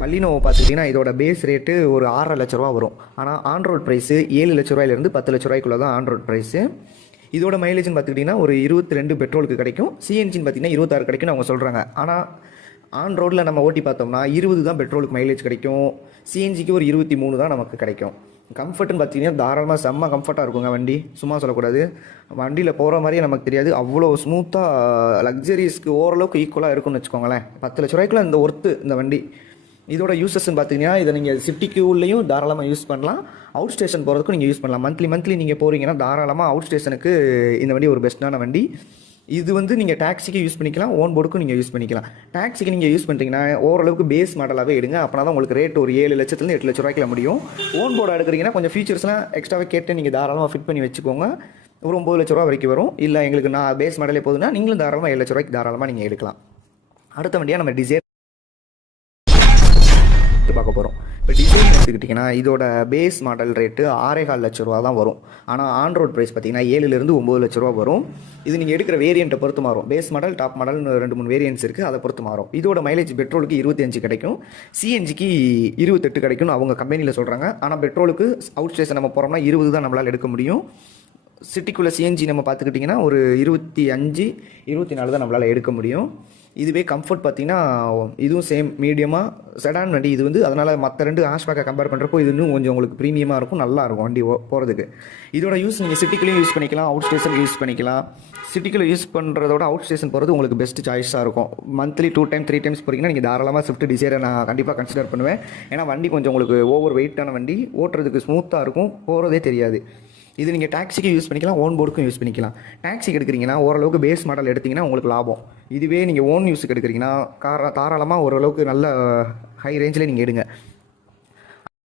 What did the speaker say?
பலினோ பார்த்துக்கிட்டிங்கன்னா இதோட base rate ஒரு 6.5 லட்ச ரூபா வரும். ஆனால் ஆன் ரோட் ப்ரைஸு 7 லட்ச ரூபாயிலேருந்து 10 லட்ச ரூபாய்க்குள்ளே தான் ஆன் ரோட் ப்ரைஸு. இதோட மைலேஜ்னு பார்த்துக்கிட்டிங்கன்னா ஒரு 22 பெட்ரோலுக்கு கிடைக்கும். சிஎன்ஜின்னு பார்த்தீங்கன்னா 26 கிடைக்கும்னு அவங்க சொல்கிறாங்க. ஆனால் ஆன் ரோடில் நம்ம ஓட்டி பார்த்தோம்னா 20 தான் பெட்ரோலுக்கு மைலேஜ் கிடைக்கும். சிஎன்ஜிக்கு ஒரு 23 தான் நமக்கு கிடைக்கும். கம்ஃபர்ட்னு பார்த்தீங்கன்னா தாராளமாக செம்ம கம்ஃபர்ட்டாக இருக்குங்க வண்டி. சும்மா சொல்லக்கூடாது, வண்டியில் போகிற மாதிரியே நமக்கு தெரியாது. அவ்வளோ ஸ்மூத்தாக லக்ஸரிஸ்க்கு ஓரளவுக்கு ஈக்குவலாக இருக்கும்னு வச்சுக்கோங்களேன். 10 லட்ச ரூபாய்க்குள்ள இந்த ஒர்த்து இந்த வண்டி. இதோட யூசஸ்ன்னு பார்த்தீங்கன்னா இதை நீங்கள் சிட்டிக்கு உள்ளேயும் தாராளமாக யூஸ் பண்ணலாம், அவுட் ஸ்டேஷன் போகிறதுக்கும் நீங்கள் யூஸ் பண்ணலாம். மந்த்லி நீங்கள் போகிறீங்கன்னா தாராளமாக அவுட் ஸ்டேஷனுக்கு இந்த வண்டி ஒரு பெஸ்ட்டான வண்டி. இது வந்து நீங்கள் டாக்ஸிக்கு யூஸ் பண்ணிக்கலாம், ஓன் போர்டுக்கும் நீங்கள் யூஸ் பண்ணிக்கலாம். டாக்ஸிக்கு நீங்கள் யூஸ் பண்ணுறீங்கன்னா ஓரளவுக்கு பேஸ் மாடலாகவே எடுங்க. அப்போனா தான் உங்களுக்கு ரேட் ஒரு 7 லட்சத்துலேருந்து 8 லட்ச ரூபாய்க்குள்ள முடியும். ஓன் போர்டு எடுக்கிறீங்கன்னா கொஞ்சம் ஃபீச்சர்ஸ்லாம் எக்ஸ்ட்ராவே கேட்டு நீங்கள் தாராளமாக ஃபிட் பண்ணி வச்சுக்கோங்க. ஒரு 9 லட்ச ரூபா வரைக்கும் வரும். இல்லை எங்களுக்கு நான் பேஸ் மாடலே போதுன்னா நீங்களும் தாராளமாக 7 லட்ச ரூபாய்க்கு தாராளமாக நீங்கள் எடுக்கலாம். அடுத்த வண்டியாக நம்ம டிசைர் பார்க்க போகிறோம். இப்போ டிசைன் எடுத்துக்கிட்டிங்கன்னா இதோட பேஸ் மாடல் ரேட்டு 6.25 லட்ச ரூபா தான் வரும். ஆனால் ஆன் ரோட் ப்ரைஸ் பார்த்தீங்கன்னா 7லேருந்து 9 லட்ச ரூபா வரும். இது நீங்கள் எடுக்கிற வேரியண்ட்டை பொறுத்து மாறும். பேஸ் மாடல், டாப் மாடல்னு 2-3 வேரியன்ட்ஸ் இருக்குது, அதை பொறுத்து மாறும். இதோட மைலேஜ் பெட்ரோலுக்கு 25 கிடைக்கும், சிஎன்ஜிக்கு 28 கிடைக்கும்னு அவங்க கம்பெனியில் சொல்கிறாங்க. ஆனால் பெட்ரோலுக்கு அவுட் ஸ்டேஷன் நம்ம போகிறோம்னா 20 தான் நம்மளால் எடுக்க முடியும். சிட்டிக்குள்ளே சிஎன்ஜி நம்ம பார்த்துக்கிட்டிங்கன்னா ஒரு 25-24 தான் நம்மளால் எடுக்க முடியும். இதுவே கம்ஃபர்ட் பார்த்திங்கன்னா இதுவும் சேம் மீடியமாக செடான் வண்டி இது வந்து. அதனால் மற்ற 2 ஹேஷ்பேக்கை கம்பேர் பண்ணுறப்போ இது இன்னும் கொஞ்சம் உங்களுக்கு ப்ரீமியமாக இருக்கும், நல்லாயிருக்கும் வண்டி போகிறதுக்கு. இதோட யூஸ் நீங்கள் சிட்டிக்குள்ளேயும் யூஸ் பண்ணிக்கலாம், அவுட் ஸ்டேஷனுக்கு யூஸ் பண்ணிக்கலாம். சிட்டிக்குள்ளே யூஸ் பண்ணுறதோட அவுட் ஸ்டேஷன் போகிறது உங்களுக்கு பெஸ்ட் சாய்ஸாக இருக்கும். மந்த்லி 2 டைம் 3 டைம்ஸ் போகிறீங்கன்னா நீங்கள் தாராளமாக ஸ்விஃப்ட் டிசைரை நான் கண்டிப்பாக கன்சிடர் பண்ணுவேன். ஏன்னா வண்டி கொஞ்சம் உங்களுக்கு ஓவர் வெயிட்டான வண்டி, ஓட்டுறதுக்கு ஸ்மூத்தாக இருக்கும், போகிறதே தெரியாது. இது நீங்கள் டாக்ஸிக்கு யூஸ் பண்ணிக்கலாம், ஓன் போர்டுக்கும் யூஸ் பண்ணிக்கலாம். டாக்ஸிக்கு எடுக்கிறீங்கன்னா ஓரளவுக்கு பேஸ் மாடல் எடுத்திங்கன்னா உங்களுக்கு லாபம். இதுவே நீங்கள் ஓன் யூஸுக்கு எடுக்கிறீங்கன்னா தாராளமாக ஓரளவுக்கு நல்ல ஹை ரேஞ்சில் நீங்கள் எடுங்க.